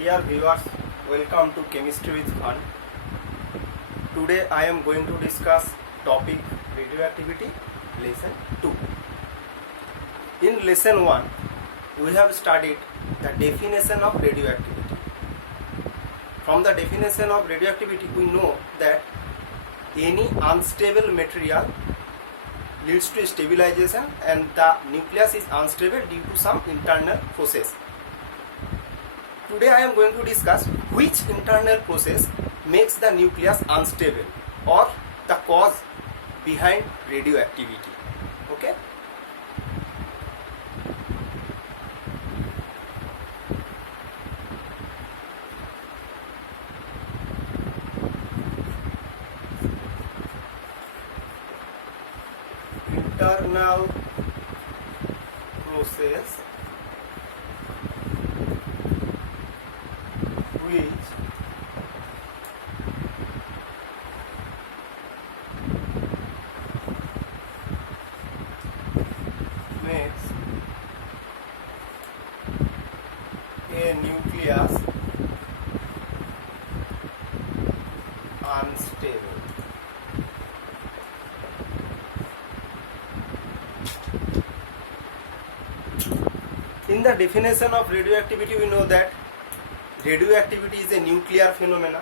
Dear viewers, welcome to Chemistry with Fun. Today I am going to discuss topic radioactivity, lesson 2. In lesson 1, we have studied the definition of radioactivity. From the definition of radioactivity, we know that any unstable material leads to stabilization and the nucleus is unstable due to some internal process. Today I am going to discuss which internal process makes the nucleus unstable or the cause behind radioactivity. Okay? Internal process which makes a nucleus unstable. In the definition of radioactivity, we know that radioactivity is a nuclear phenomena.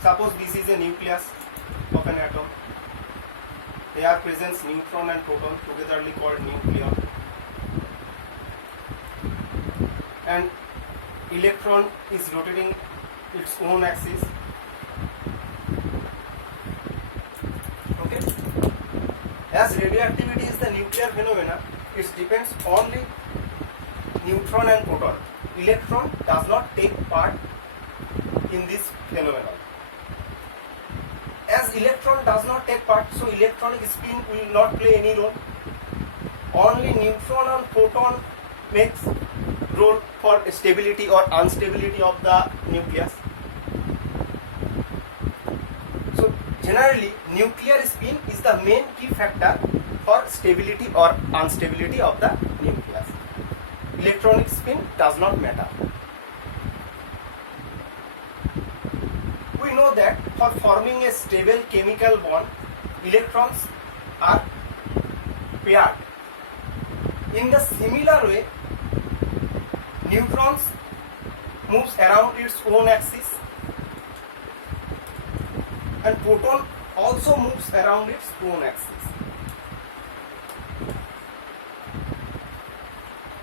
Suppose this is a nucleus of an atom. There presents neutron and proton, togetherly called nucleon. And electron is rotating its own axis. Okay? As radioactivity is the nuclear phenomena, it depends only neutron and proton. Electron does not take part in this phenomenon. As electron does not take part, so electronic spin will not play any role. Only neutron and proton makes role for stability or instability of the nucleus. So generally, nuclear spin is the main key factor for stability or instability of the nucleus. Electronic spin does not matter. We know that for forming a stable chemical bond, electrons are paired. In the similar way, neutrons moves around its own axis and proton also moves around its own axis.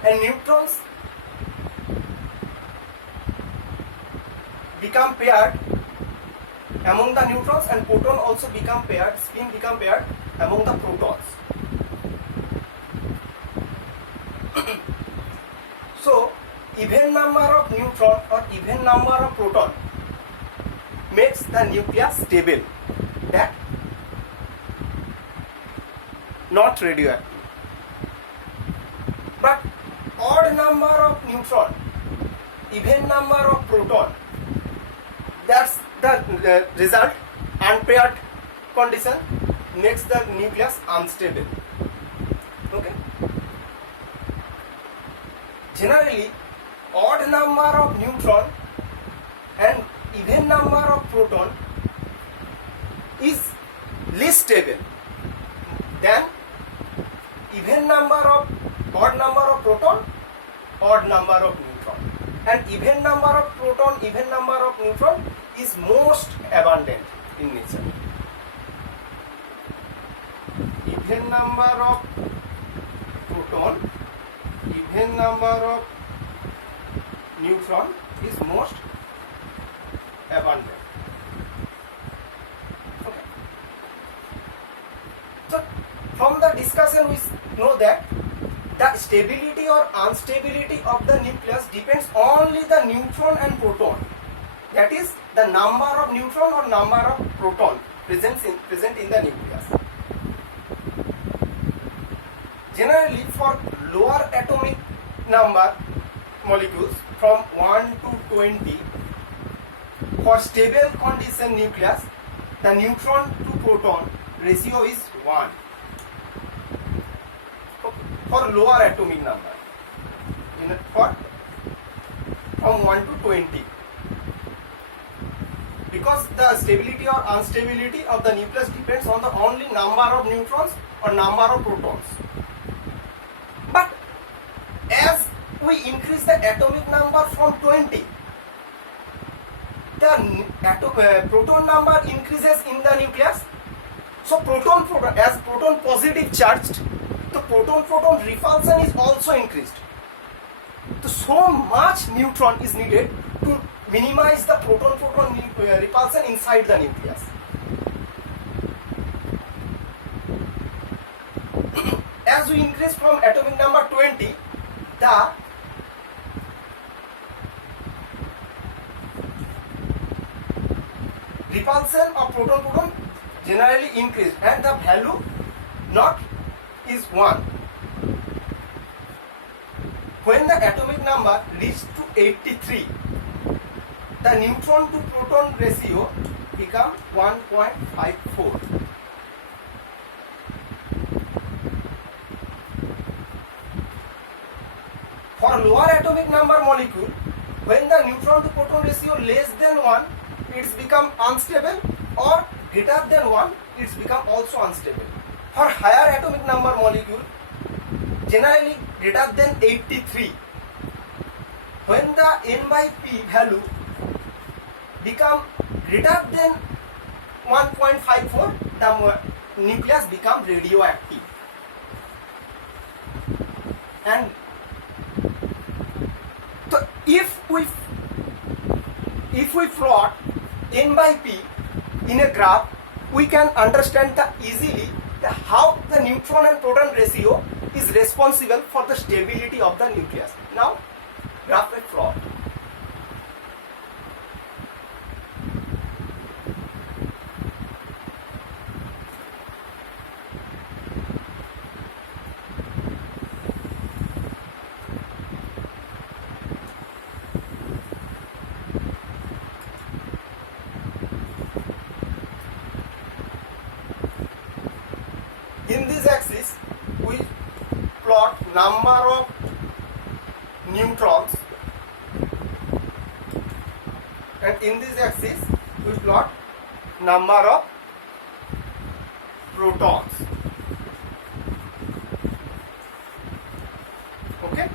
And neutrons become paired among the neutrons and proton also become paired, spin become paired among the protons. So even number of neutron or even number of proton makes the nucleus stable, that not radioactive. But odd number of neutron, even number of proton, that's the result. Unpaired condition makes the nucleus unstable. Okay? Generally, odd number of neutron and even number of proton is less stable than even number of odd number of proton, odd number of neutron. And even number of proton, even number of neutron is most abundant in nature. Even number of proton, even number of neutron is most abundant. Okay. So from the discussion we know that the stability or instability of the nucleus depends only the neutron and proton. That is the number of neutron or number of proton present in the nucleus. Generally, for lower atomic number molecules from 1 to 20, for stable condition nucleus, the neutron to proton ratio is 1. For lower atomic number, for from 1 to 20, because the stability or unstability of the nucleus depends on the only number of neutrons or number of protons. But as we increase the atomic number from 20, the proton number increases in the nucleus. So proton as proton positive charged, the proton repulsion is also increased. So much neutron is needed to minimize the proton repulsion inside the nucleus. As we increase from atomic number 20, the repulsion of proton generally increased, and the value not is 1. When the atomic number reaches to 83, the neutron to proton ratio becomes 1.54. For lower atomic number molecule, when the neutron to proton ratio less than 1, it's become unstable, or greater than 1, it's become also unstable. For higher atomic number molecule, generally greater than 83, when the n by p value become greater than 1.54, the nucleus become radioactive. And so if we plot n by p in a graph, we can understand easily how the neutron and proton ratio is responsible for the stability of the nucleus. Now, graph a plot. In this axis, we plot number of neutrons, and in this axis, we plot number of protons. Okay?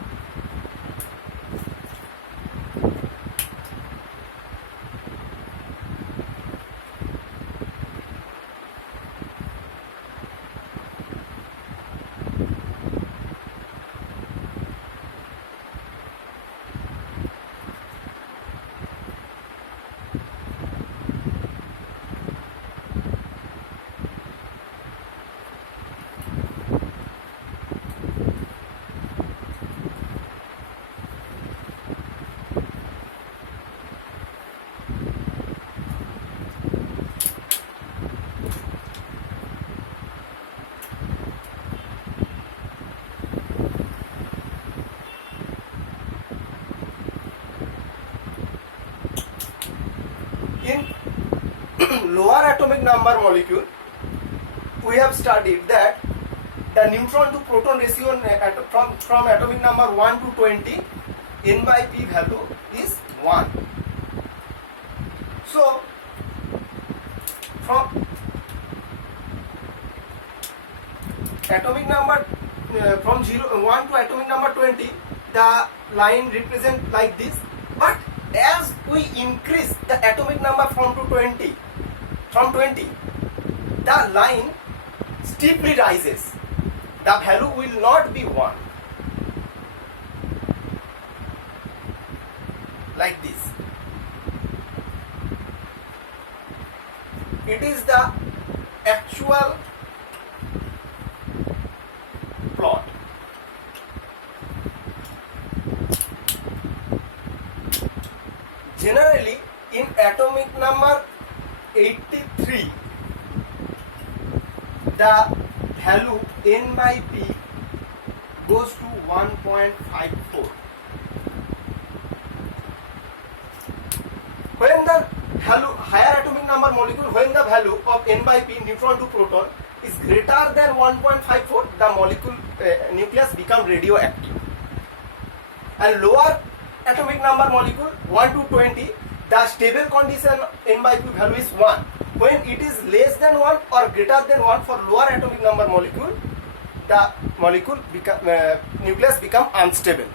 In lower atomic number molecule, we have studied that the neutron to proton ratio from atomic number 1 to 20, n by p value is 1. So, from atomic number from 1 to atomic number 20, the line represent like this. But as we increase the atomic number from 20, the line steeply rises. The value will not be 1. Like this. It is the actual plot. Generally, in atomic number 83, the value n by p goes to 1.54. When the value, higher atomic number molecule, when the value of n by p, neutron to proton, is greater than 1.54, the molecule nucleus become radioactive. And lower atomic number molecule 1 to 20, the stable condition n by p value is 1. When it is less than 1 or greater than 1 for lower atomic number molecule, the nucleus become unstable.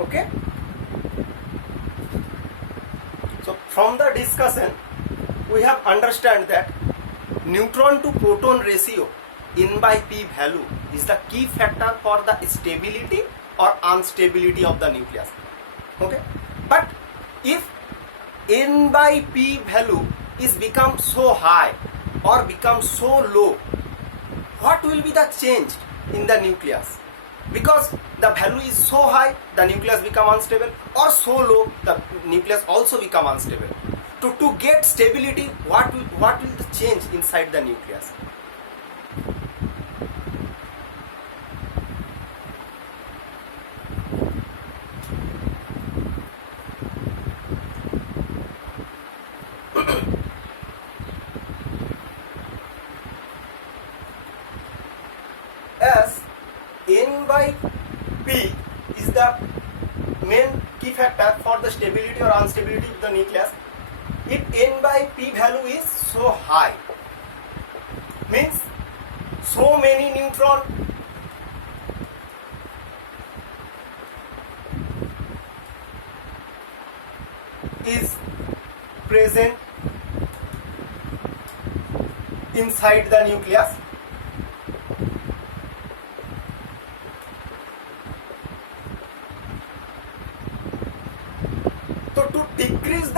Okay. So from the discussion, we have understand that neutron to proton ratio n by p value is the key factor for the stability or instability of the nucleus. Okay, but if n by p value is become so high or become so low, what will be the change in the nucleus? Because the value is so high, the nucleus become unstable, or so low, the nucleus also become unstable. To get stability, what will the change inside the nucleus? As n by p is the main key factor for the stability or instability of the nucleus, if n by p value is so high, means so many neutron is present inside the nucleus. So to decrease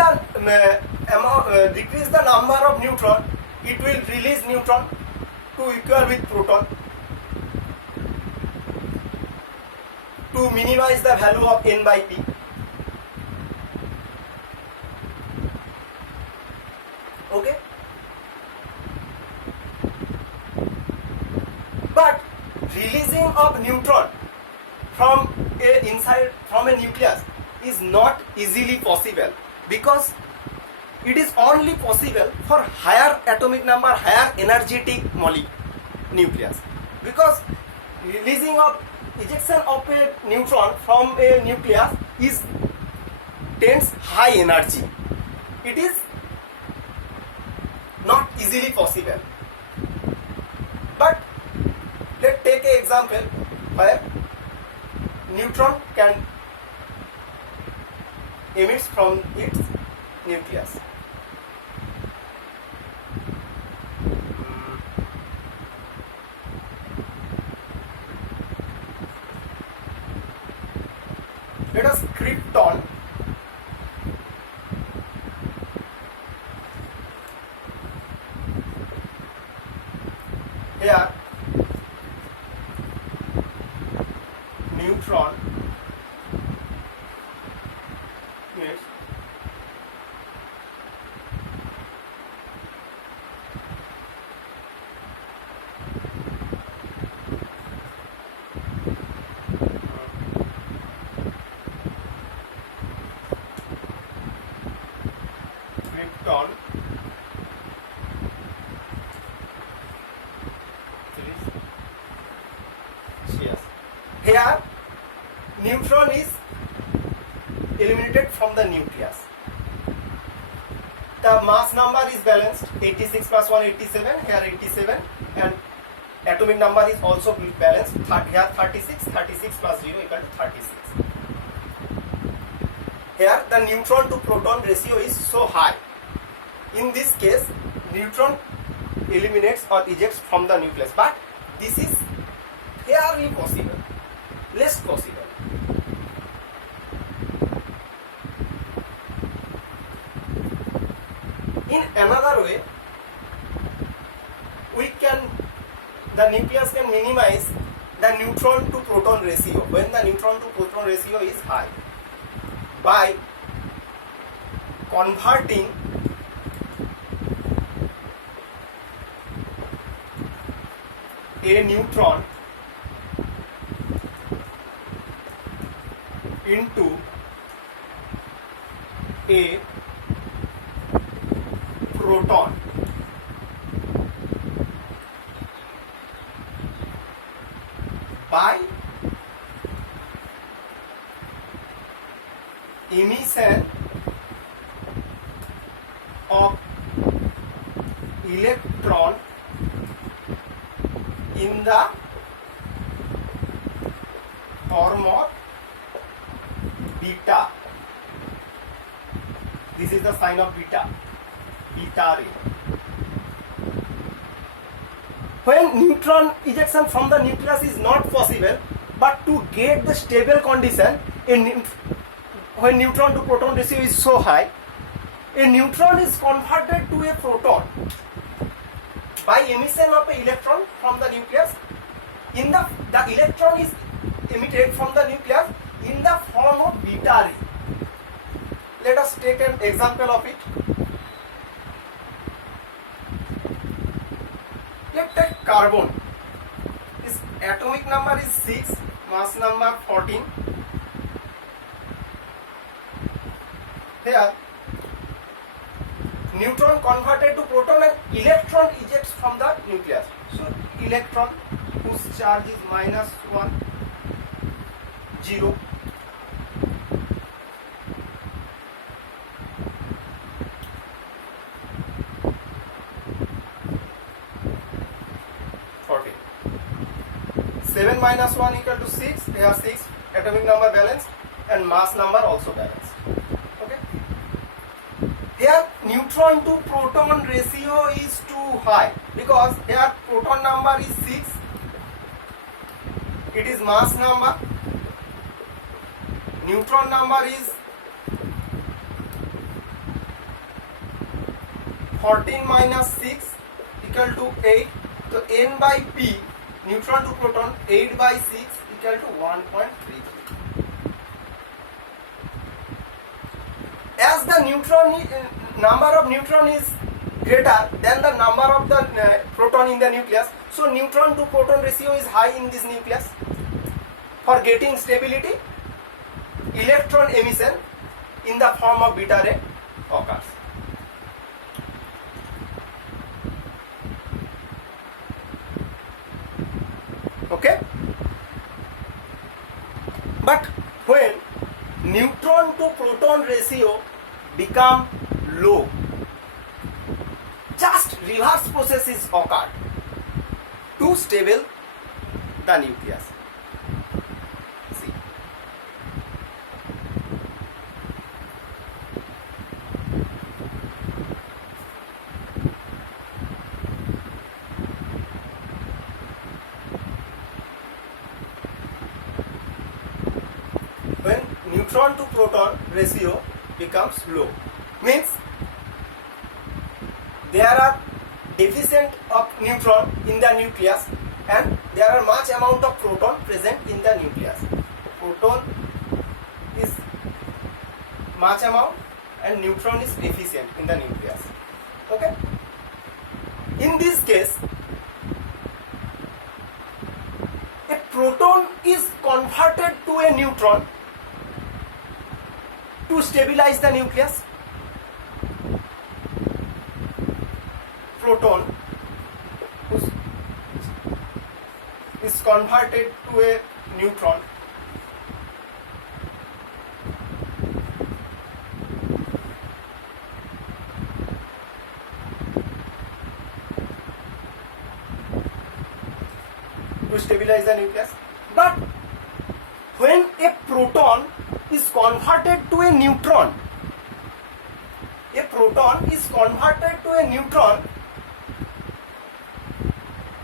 the number of neutron, it will release neutron to equal with proton to minimize the value of n by p. Okay, but releasing of neutron from a nucleus is not easily possible, because it is only possible for higher atomic number, higher energetic nucleus, because ejection of a neutron from a nucleus is tends high energy. It is not easily possible. But let's take an example where neutron can emits from its nucleus. Let us krypton. Here neutron emits krypton here neutron is eliminated from the nucleus. The mass number is balanced, 86 plus 1 87, here 87, and atomic number is also balanced, here 36, 36 plus 0 equal to 36. Here the neutron to proton ratio is so high. In this case, neutron eliminates or ejects from the nucleus, but this is fairly possible, less possible. In another way, the nucleus can minimize the neutron to proton ratio when the neutron to proton ratio is high by converting a neutron into a proton. By emission of electron in the form of beta. This is the sign of beta ray. When neutron ejection from the nucleus is not possible, but to get the stable condition, when neutron to proton ratio is so high, a neutron is converted to a proton by emission of an electron from the nucleus. The electron is emitted from the nucleus in the form of beta ray. Let us take an example of it. Let's take carbon. Its atomic number is 6, mass number 14. Here, neutron converted to proton and electron ejects from the nucleus. So, electron whose charge is -1, 0. Seven minus 1 equal to 6. Here 6 atomic number balanced and mass number also balanced. Okay. Here neutron to proton ratio is too high because here proton number is 6. It is mass number. Neutron number is 14 minus 6 equal to 8. So n by p, neutron to proton, 8 by 6 equal to 1.33. As the number of neutron is greater than the number of the proton in the nucleus, so neutron to proton ratio is high in this nucleus. For getting stability, electron emission in the form of beta ray occurs. Okay, but when neutron to proton ratio become low, just reverse process is occurred to stable the nucleus. See, when neutron to proton ratio becomes low, means there are deficient of neutron in the nucleus and there are much amount of proton present in the nucleus. Proton is much amount and neutron is deficient in the nucleus. Okay, in this case a proton is converted to a neutron to stabilize the nucleus. Proton is converted to a neutron to stabilize the nucleus. But when a proton is converted to a neutron,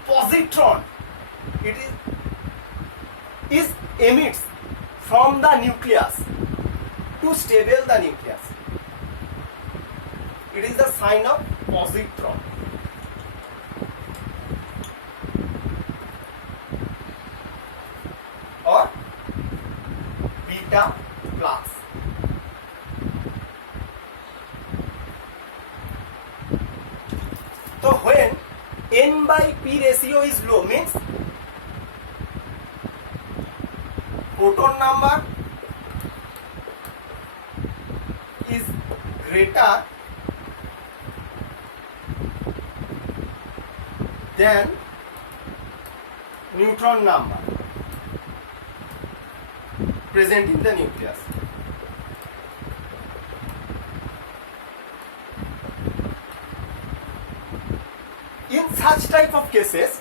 positron, it is emits from the nucleus to stable the nucleus. It is the sign of positron. Or beta plus. So when n by p ratio is low, means proton number is greater than neutron number present in the nucleus. such type of cases,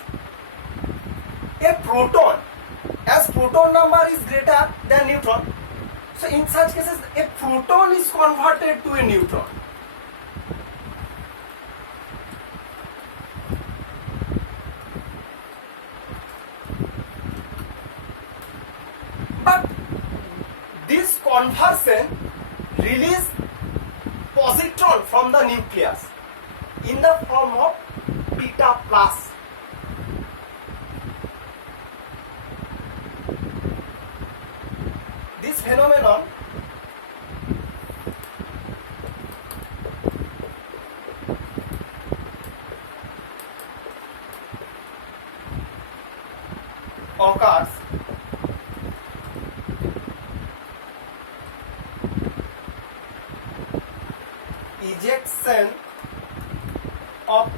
a proton, as proton number is greater than neutron, so in such cases a proton is converted to a neutron. But this conversion release positron from the nucleus in the form of beta plus. This phenomenon occurs ejection of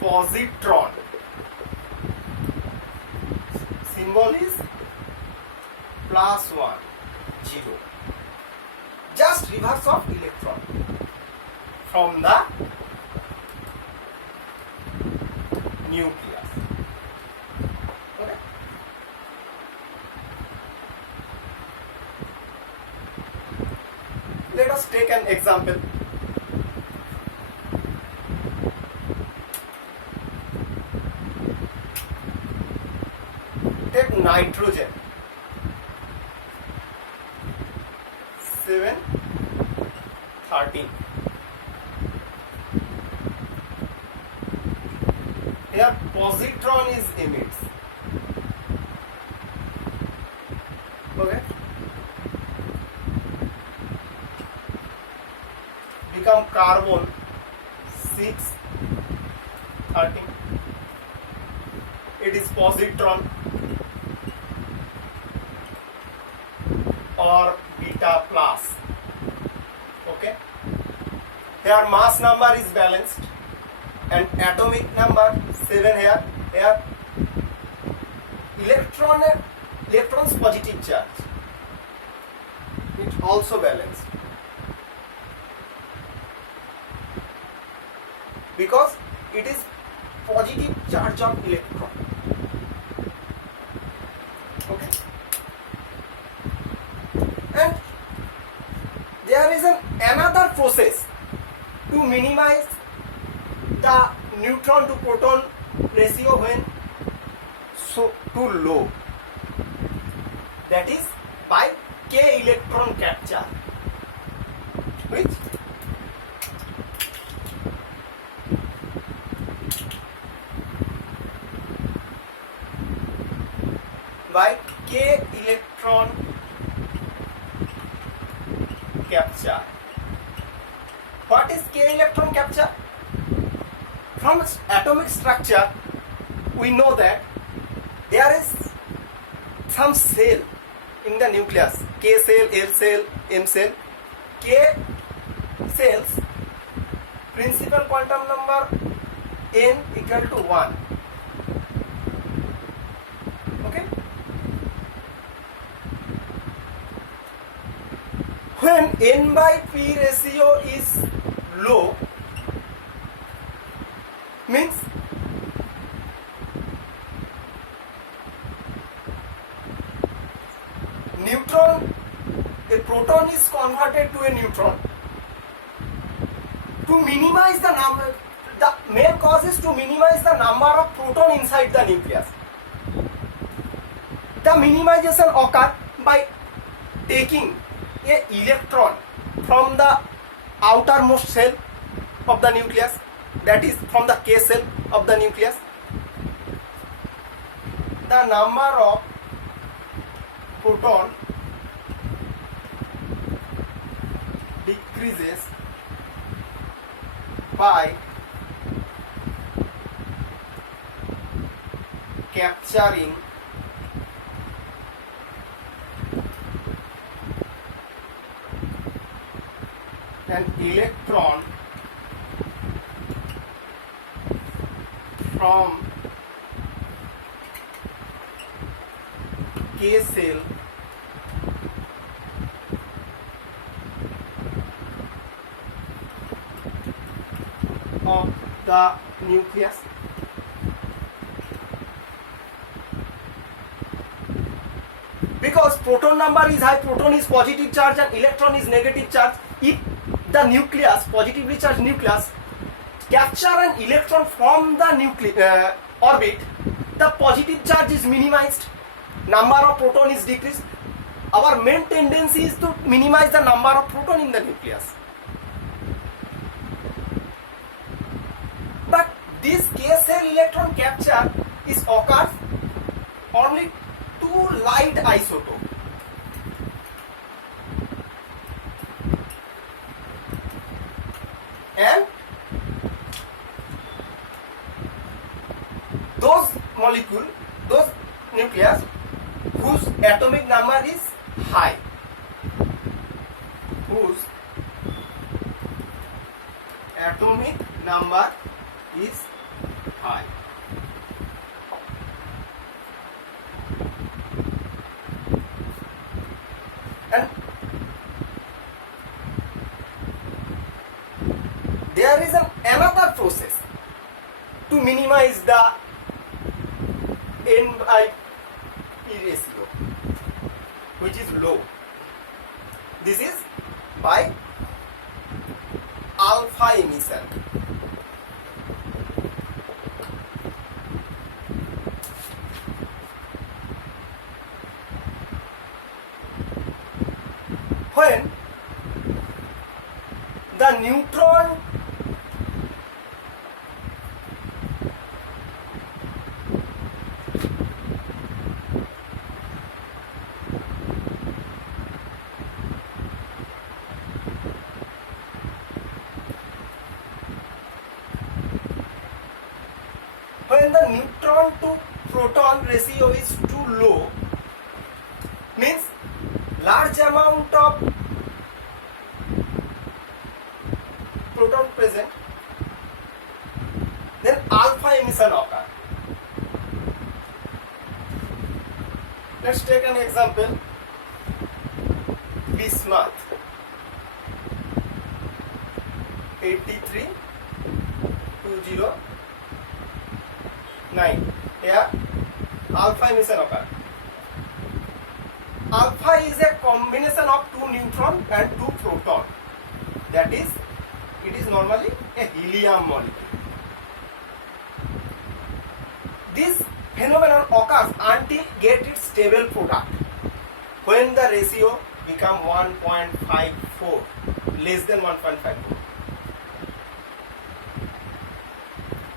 positron, symbol is +1, 0, just reverse of electron from the nucleus. Okay? Let us take an example. Take nitrogen, 713. Here positron is emits. Okay, become carbon 613. It is positron or beta plus. Okay, here mass number is balanced and atomic number 7 here. Here electrons positive charge, it also balanced because it is positive charge of electron. Okay, and there is another process to minimize the neutron to proton ratio when so too low, that is by K electron capture, which by K electron capture. What is K electron capture? From atomic structure we know that there is some cell in the nucleus, K cell, L cell, M cell. K cells, principal quantum number n equal to 1. Okay, when n by p ratio is low, means neutron, a proton is converted to a neutron. To minimize the number, the main cause is to minimize the number of proton inside the nucleus. The minimization occurs by taking a electron from the outermost shell of the nucleus, that is from the K cell of the nucleus. The number of proton decreases by capturing an electron from K cell of the nucleus. Because proton number is high, proton is positive charge and electron is negative charge. If the nucleus, positively charged nucleus, capture an electron from the orbit, the positive charge is minimized, number of proton is decreased. Our main tendency is to minimize the number of proton in the nucleus. But this K-cell electron capture is occurs only to light isotope. And those molecule, those nucleus whose atomic number is high, whose atomic number is high. And there is another process to minimize the N by P ratio, which is low. This is by alpha emission. When the neutron to proton ratio is too low, means large amount of proton present, then alpha emission occur. Let's take an example. Bismuth 83209. Here alpha emission occur. Alpha is a combination of two neutron and two proton. That is, it is normally a helium molecule. This phenomenon occurs until get its stable product, when the ratio become 1.54, less than 1.54.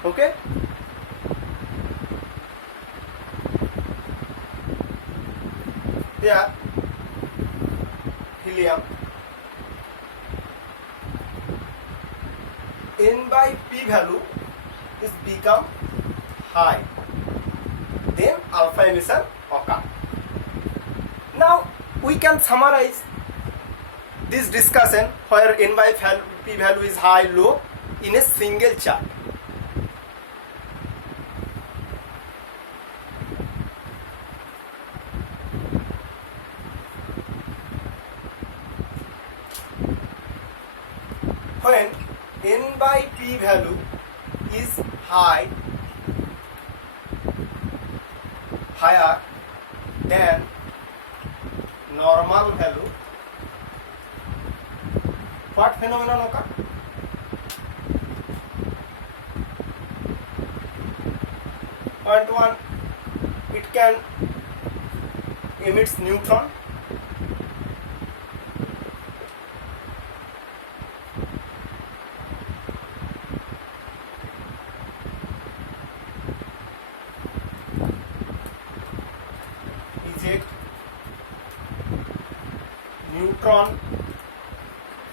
Okay? Here, helium, N by P value is become high, then alpha emission occur. Now we can summarize this discussion where N by P value is high, low in a single chart. When N by P value is higher than normal value, what phenomenon occur? Point one, it can emits neutron. Eject neutron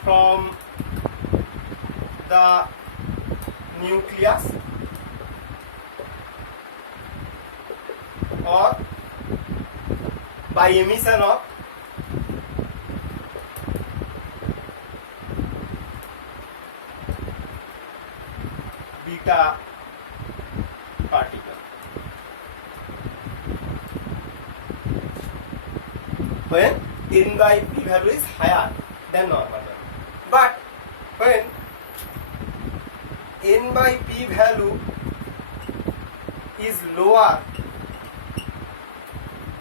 from the nucleus, or by emission of beta particle. When N by P value is higher than normal value. But when n by p value is lower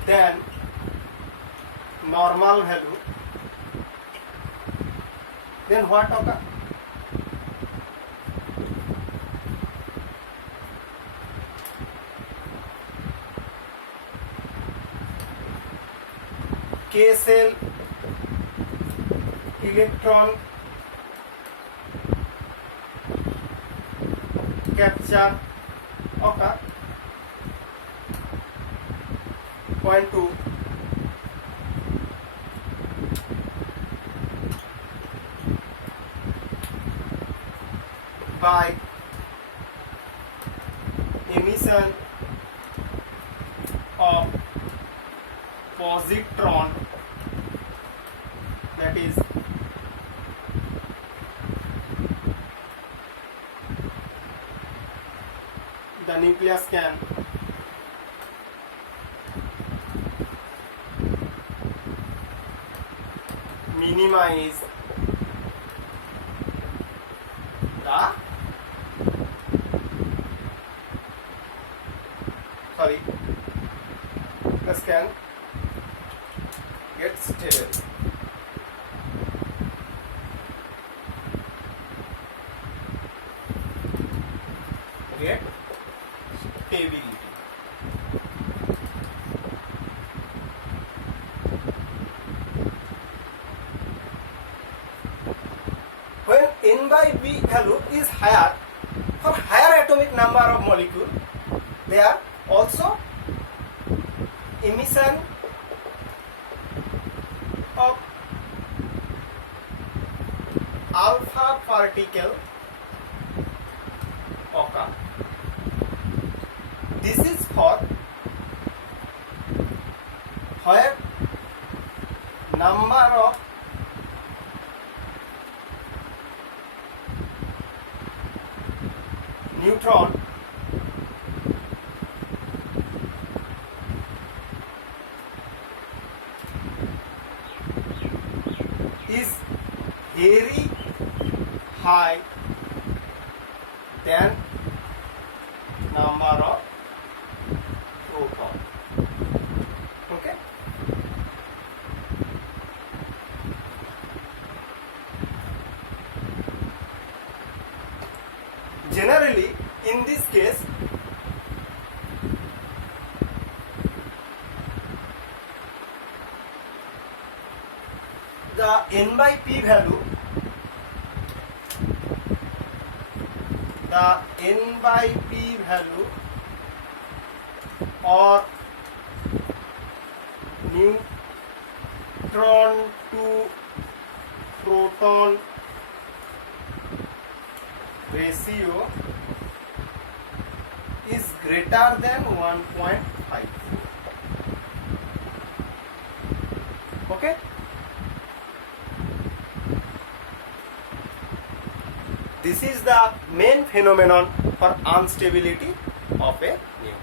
than normal value, then what occur? K cell electron capture occur. Point 2, by emission of positron, that is the nucleus can minimize the nucleus can get stable. Get stability. When n by b value is higher, for higher atomic number of molecule, there also emission of alpha particle occur. This is for where number of neutron is very high than number of proton. Okay. Generally, in this case, the n by p value, or neutron to proton ratio is greater than 1.54. Okay. This is the main phenomenon for unstability of a nucleus.